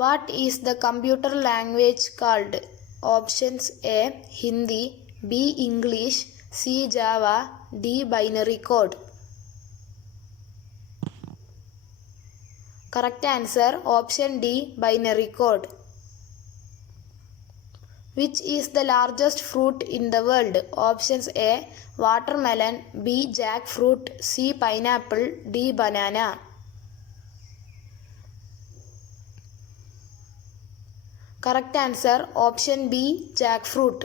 What is the computer language called? Options A. Hindi, B. English, C. Java, D. Binary code. Correct answer option D. Binary code. Which is the largest fruit in the world? Options A. Watermelon, B. Jackfruit, C. Pineapple, D. Banana. Correct answer option B. Jackfruit.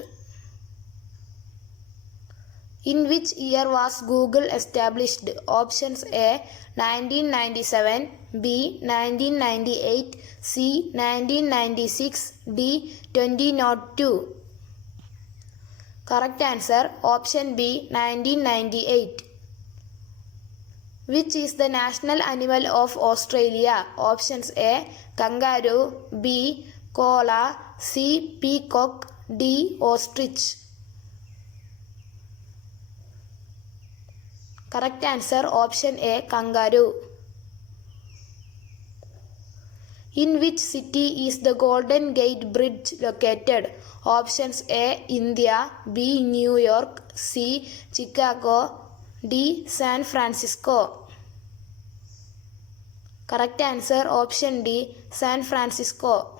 In which year was Google established? Options A. 1997, B. 1998, C. 1996, D. 2002. Correct answer option B. 1998. Which is the national animal of Australia? Options A. Kangaroo, B. Koala, C. Peacock, D. Ostrich. Correct answer option A. Kangaroo. In which city is the Golden Gate Bridge located? Options A. India, B. New York, C. Chicago, D. San Francisco. Correct answer option D. San Francisco.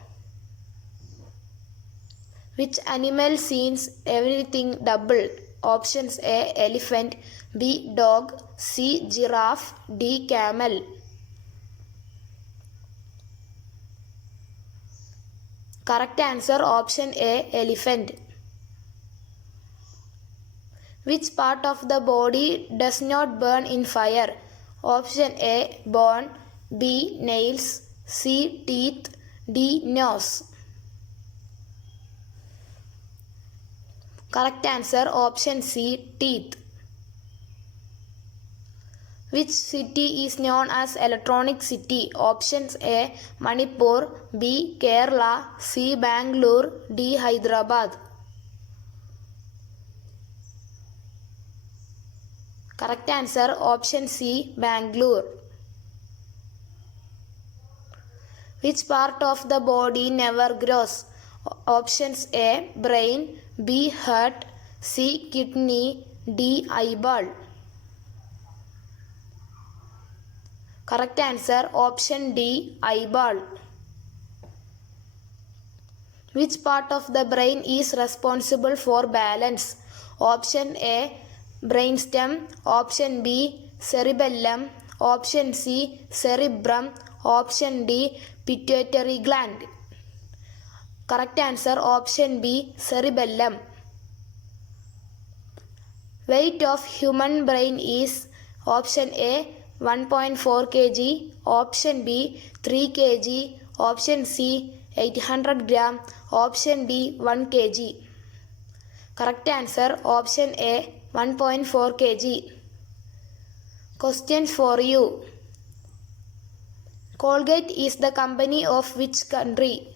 Which animal sees everything double? Options A. Elephant, B. Dog, C. Giraffe, D. Camel. Correct answer option A. Elephant. Which part of the body does not burn in fire? Option A. Bone, B. Nails, C. Teeth, D. Nose. Correct answer option C. Teeth. Which city is known as Electronic City? Options A. Manipur, B. Kerala, C. Bangalore, D. Hyderabad. Correct answer option C. Bangalore. Which part of the body never grows? Options A. Brain, B. Heart, C. Kidney, D. Eyeball. Correct answer option D. Eyeball. Which part of the brain is responsible for balance? Option A. Brainstem, option B. Cerebellum, option C. Cerebrum, option D. Pituitary gland. Correct answer option B. Cerebellum. Weight of human brain is option A. 1.4 kg, option B 3 kg, option C 800 gram, option D 1 kg. Correct answer option A 1.4 kg. Questions for you. Colgate is the company of which country?